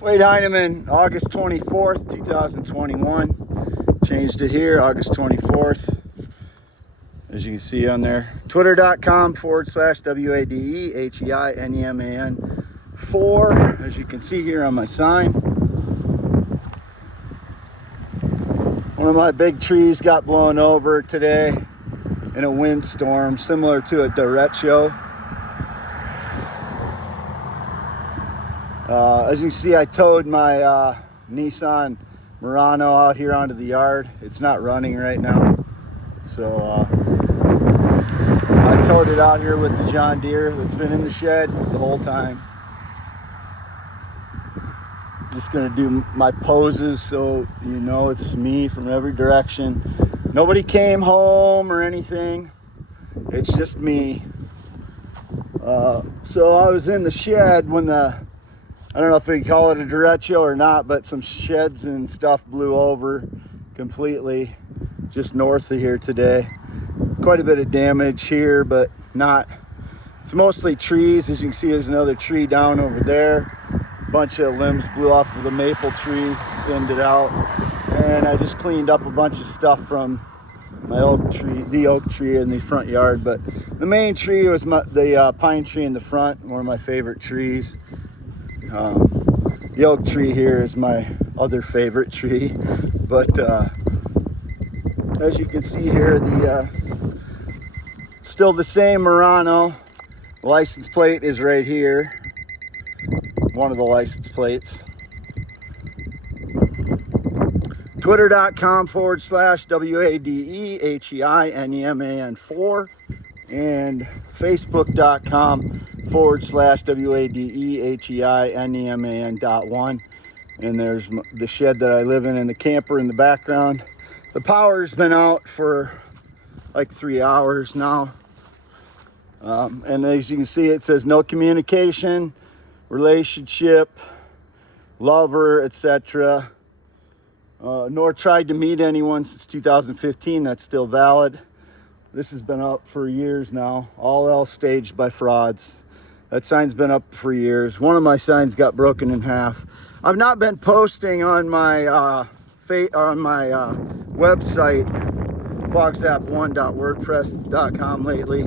Wade Heineman, August 24th, 2021. Changed it here, August 24th. As you can see on there, twitter.com/WADEHEINEMAN 4, as you can see here on my sign. One of my big trees got blown over today in a windstorm, similar to a derecho. As you can see, I towed my Nissan Murano out here onto the yard. It's not running right now, so I towed it out here with the John Deere that's been in the shed the whole time. Just gonna do my poses so you know it's me from every direction. Nobody came home or anything. It's just me. So I was in the shed when I don't know if we call it a derecho or not, but some sheds and stuff blew over completely just north of here today. Quite a bit of damage here, but not. It's mostly trees. As you can see, there's another tree down over there. A bunch of limbs blew off of the maple tree, thinned it out. And I just cleaned up a bunch of stuff from my oak tree, the oak tree in the front yard. But the main tree was the pine tree in the front, one of my favorite trees. The oak tree here is my other favorite tree, but as you can see here, still the same Murano. The license plate is right here, one of the license plates. Twitter.com/WADEHEINEMAN 4 and Facebook.com/WADEHEINEMAN.1. And there's the shed that I live in and the camper in the background. The power's been out for like 3 hours now. And as you can see, it says no communication, relationship, lover, etc. Nor tried to meet anyone since 2015. That's still valid. This has been up for years now. All else staged by frauds. That sign's been up for years. One of my signs got broken in half. I've not been posting on my website, fogzap1.wordpress.com lately,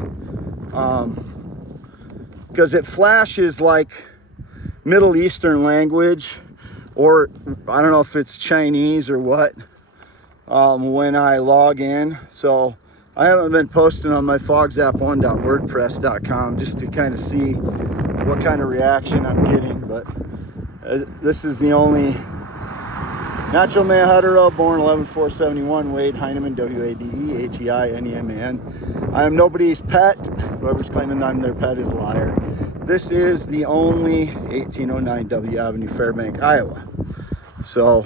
because it flashes like Middle Eastern language, or I don't know if it's Chinese or what, when I log in. So I haven't been posting on my fogzap1.wordpress.com just to kind of see what kind of reaction I'm getting. But this is the only natural male hetero, born 11/4/71, Wade Heineman, WADEHEINEMAN. I am nobody's pet. Whoever's claiming I'm their pet is a liar. This is the only 1809 W Avenue, Fairbank, Iowa. So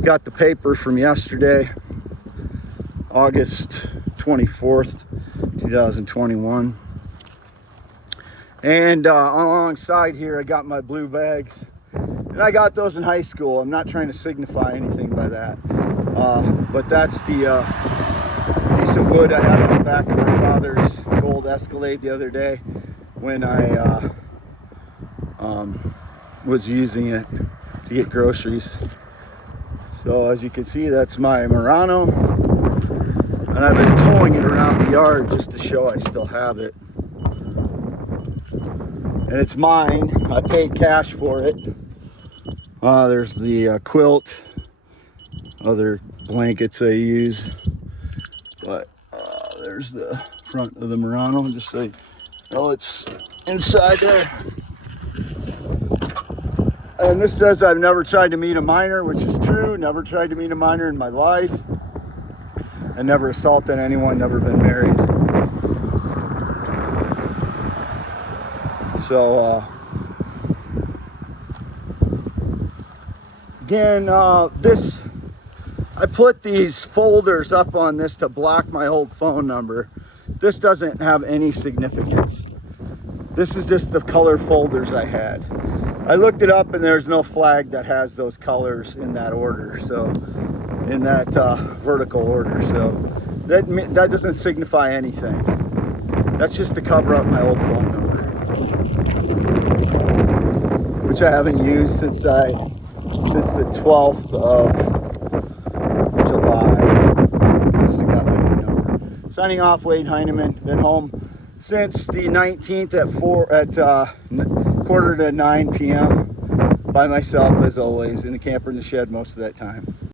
got the paper from yesterday, August 24th, 2021. And alongside here, I got my blue bags. And I got those in high school. I'm not trying to signify anything by that. But that's the piece of wood I had on the back of my father's gold Escalade the other day when I was using it to get groceries. So as you can see, that's my Murano. And I've been towing it around the yard just to show I still have it. And it's mine. I paid cash for it. There's the quilt, other blankets I use. But there's the front of the Murano, just so you know it's inside there. And this says I've never tried to meet a minor, which is true. Never tried to meet a minor in my life. I never assaulted anyone, never been married. So, again, I put these folders up on this to block my old phone number. This doesn't have any significance. This is just the color folders I had. I looked it up and there's no flag that has those colors in that order. So, in that vertical order. So, that doesn't signify anything. That's just to cover up my old phone number. which I haven't used since the 12th of July. This got my new number. Signing off, Wade Heineman. Been home since the 19th at 8:45 p.m. by myself, as always, in the camper in the shed most of that time.